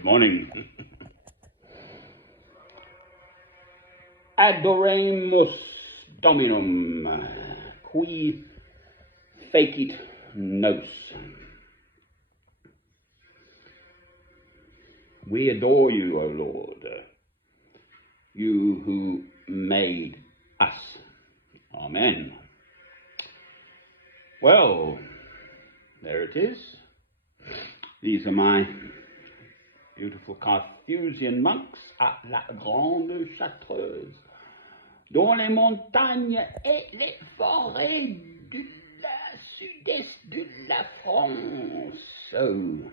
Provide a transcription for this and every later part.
Good morning. Adoremus Dominum, qui fecit nos. We adore you, O Lord, you who made us. Amen. Well, there it is. These are my beautiful Carthusian monks à la grande Chartreuse, dans les montagnes et les forêts du sud-est de la France. So,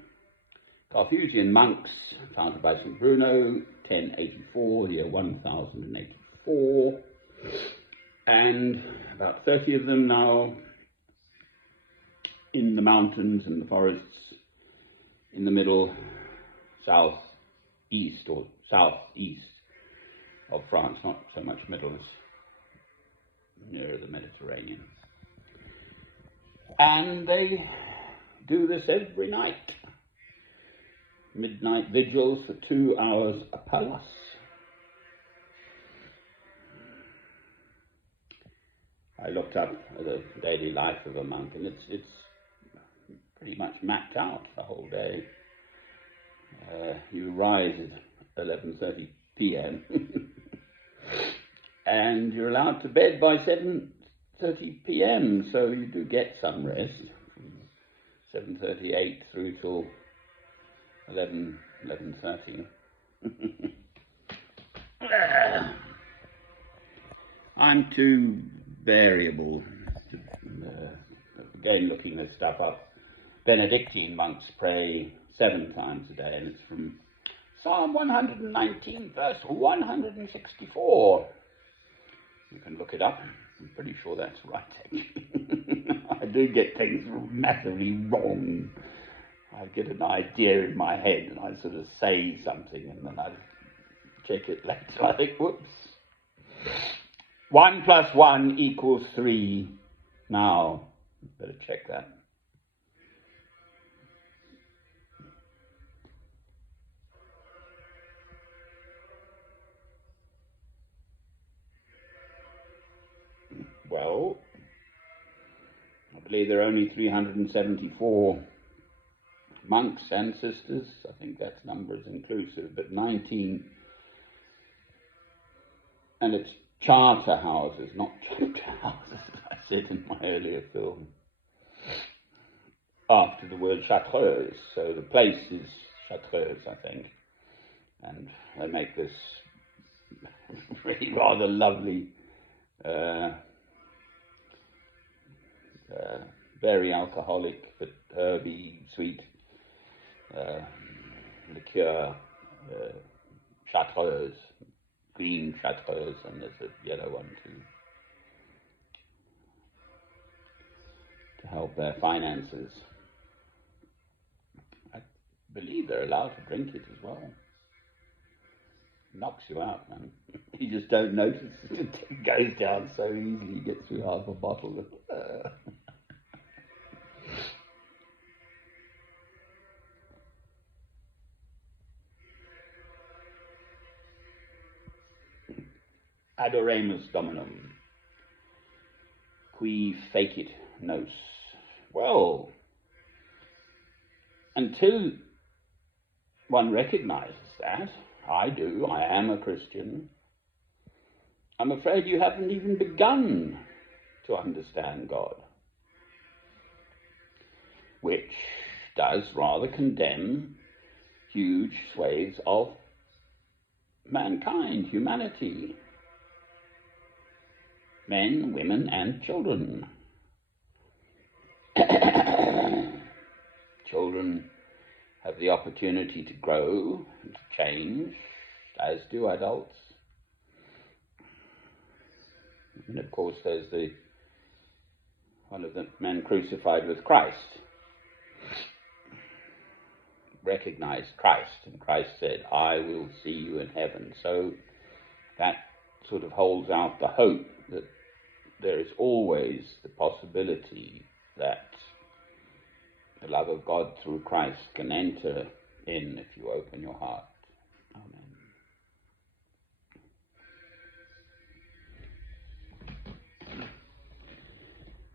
Carthusian monks, founded by St. Bruno, 1084, year 1084, and about 30 of them now in the mountains and the forests in the middle, southeast of France, not so much middle as nearer the Mediterranean. And they do this every night. Midnight vigils for 2 hours apiece. I looked up the daily life of a monk, and it's pretty much mapped out the whole day. You rise at 11:30 p.m. and you're allowed to bed by 7:30 p.m. So you do get some rest from 7:38 through till 11:30. I'm too variable to again looking this stuff up. Benedictine monks pray 7 times a day, and it's from Psalm 119, verse 164. You can look it up. I'm pretty sure that's right, actually. I do get things massively wrong. I get an idea in my head, and I sort of say something, and then I check it later. I think, whoops. 1 + 1 = 3. Now, better check that. Well, I believe there are only 374 monks and sisters. I think that number is inclusive, but 19. And it's charter houses, not chapter houses, as I said in my earlier film, after the word Chartreuse. So the place is Chartreuse, I think. And they make this really rather lovely very alcoholic but herby, sweet liqueur, Chartreuse, green Chartreuse, and there's a yellow one too, to help their finances. I believe they're allowed to drink it as well. Knocks you out, man. You just don't notice it. It goes down so easily. You get through half a bottle. Adoremus Dominum, qui fecit nos. Well, until one recognizes that, I am a Christian, I'm afraid you haven't even begun to understand God, which does rather condemn huge swathes of mankind, humanity, men, women, and children. Children have the opportunity to grow and to change, as do adults. And of course, there's one of the men crucified with Christ recognized Christ, and Christ said, "I will see you in heaven." So that sort of holds out the hope that there is always the possibility that the love of God through Christ can enter in if you open your heart. Amen.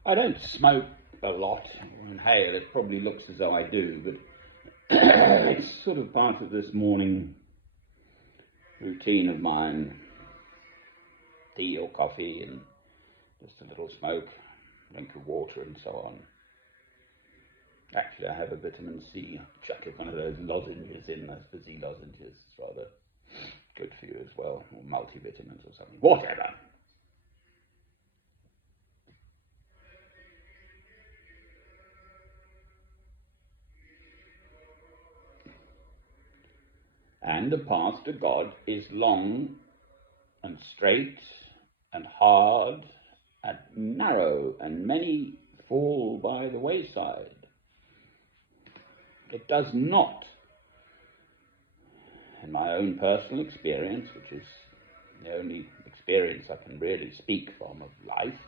I don't smoke a lot or inhale. It probably looks as though I do, but it's sort of part of this morning routine of mine. Tea or coffee and just a little smoke, drink of water and so on. Actually, I have a vitamin C. Chuck one of those lozenges in, those fizzy lozenges. It's rather good for you as well, or multivitamins or something. Whatever. And the path to God is long and straight and hard and narrow, and many fall by the wayside. It does not, in my own personal experience, which is the only experience I can really speak from of life,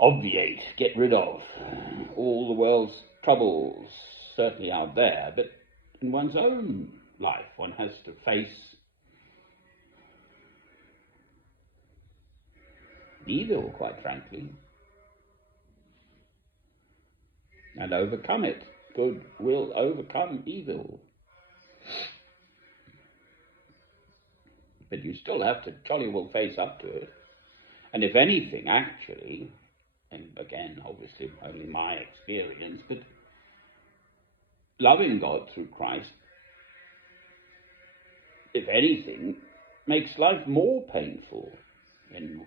obviate, get rid of all the world's troubles, certainly out there, but in one's own life one has to face evil, quite frankly, and overcome it. Good will overcome evil. But you still have to jolly well face up to it. And if anything, actually, and again, obviously only my experience, but loving God through Christ, if anything, makes life more painful in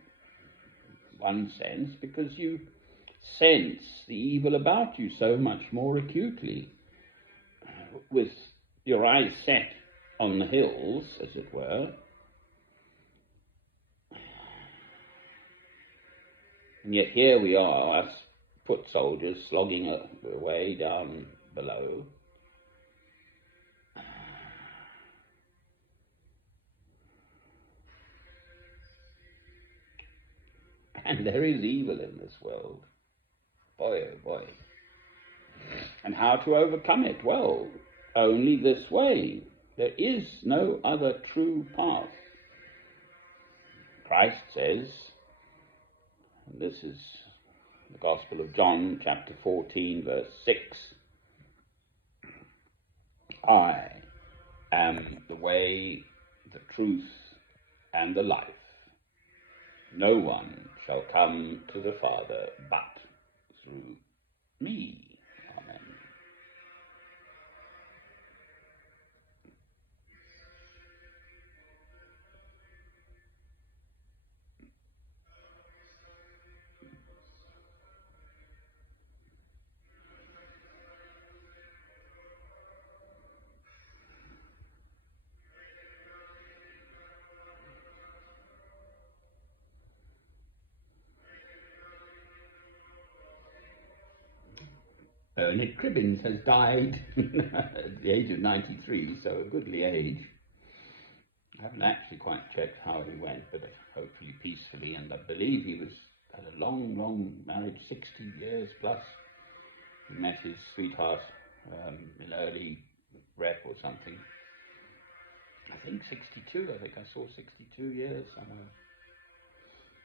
one sense, because you sense the evil about you so much more acutely, with your eyes set on the hills, as it were. And yet here we are, us foot soldiers, slogging away down below. And there is evil in this world. Boy, oh boy. And how to overcome it? Well, only this way. There is no other true path. Christ says, and this is the Gospel of John, chapter 14, verse 6, I am the way, the truth, and the life. No one shall come to the Father but through me. Amen. Nick Cribbins has died at the age of 93, so a goodly age. I haven't actually quite checked how he went, but hopefully peacefully, and I believe he had a long, long marriage, 60 years plus. He met his sweetheart in early rep or something. I think 62, I saw 62 years somewhere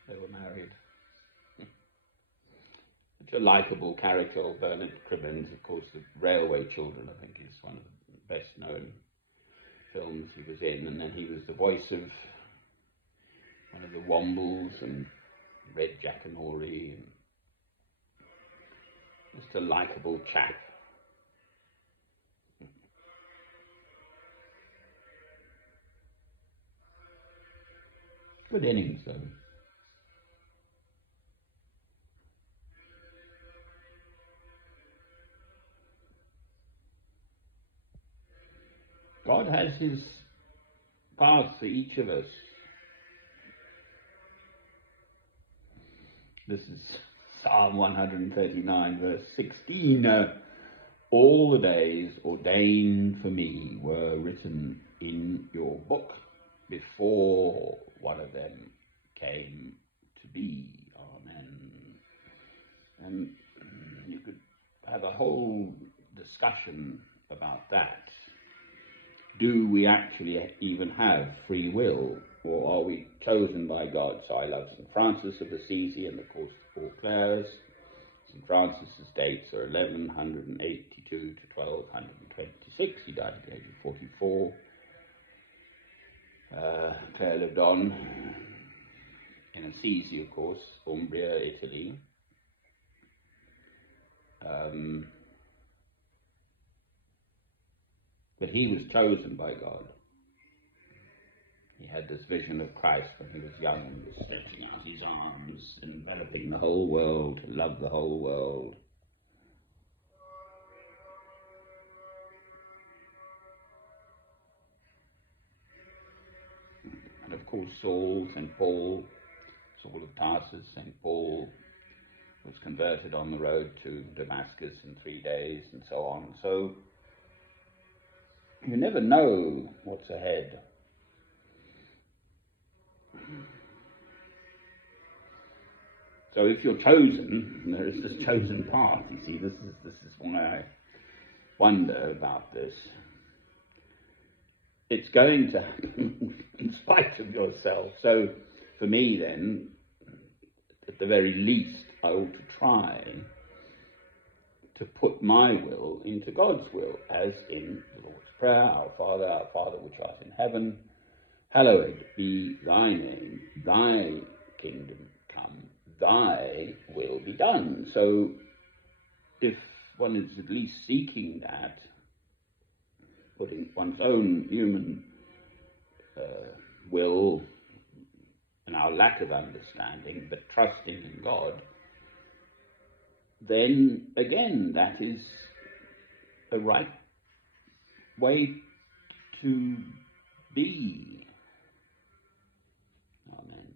they were married. Such a likeable character, Bernard Cribbins. Of course, The Railway Children, I think, is one of the best known films he was in, and then he was the voice of one of the Wombles and Red Jackanory, and just a likeable chap. Good innings, though. God has his path for each of us. This is Psalm 139, verse 16. All the days ordained for me were written in your book before one of them came to be. Amen. And you could have a whole discussion about that. Do we actually even have free will, or are we chosen by God? So I love St. Francis of Assisi and the course of Paul Clares. St. Francis's dates are 1182 to 1226. He died at the age of 44. Clare lived on in Assisi, of course, Umbria, Italy. But he was chosen by God. He had this vision of Christ when he was young. He was stretching out his arms, enveloping the whole world, to love the whole world. And of course Saul, St. Paul, Saul of Tarsus, St. Paul, was converted on the road to Damascus in 3 days, and so on. So you never know what's ahead. So if you're chosen, there is this chosen path. You see, this is why I wonder about this. It's going to happen in spite of yourself. So for me then, at the very least, I ought to try to put my will into God's will, as in the Lord's Prayer, Our Father which art in heaven, hallowed be thy name, thy kingdom come, thy will be done. So if one is at least seeking that, putting one's own human will and our lack of understanding, but trusting in God, then again that is a right way to be. Amen.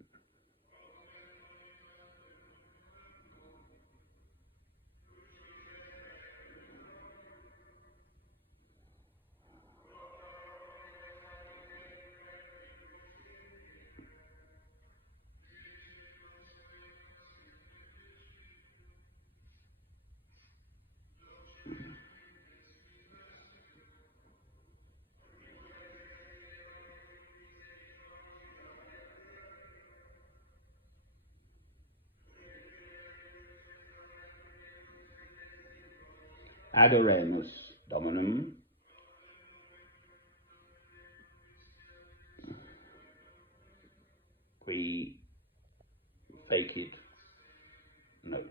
Adoremus Dominu. Qui fecit nos.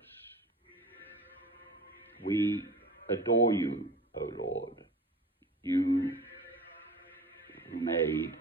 We adore you, O Lord, you who made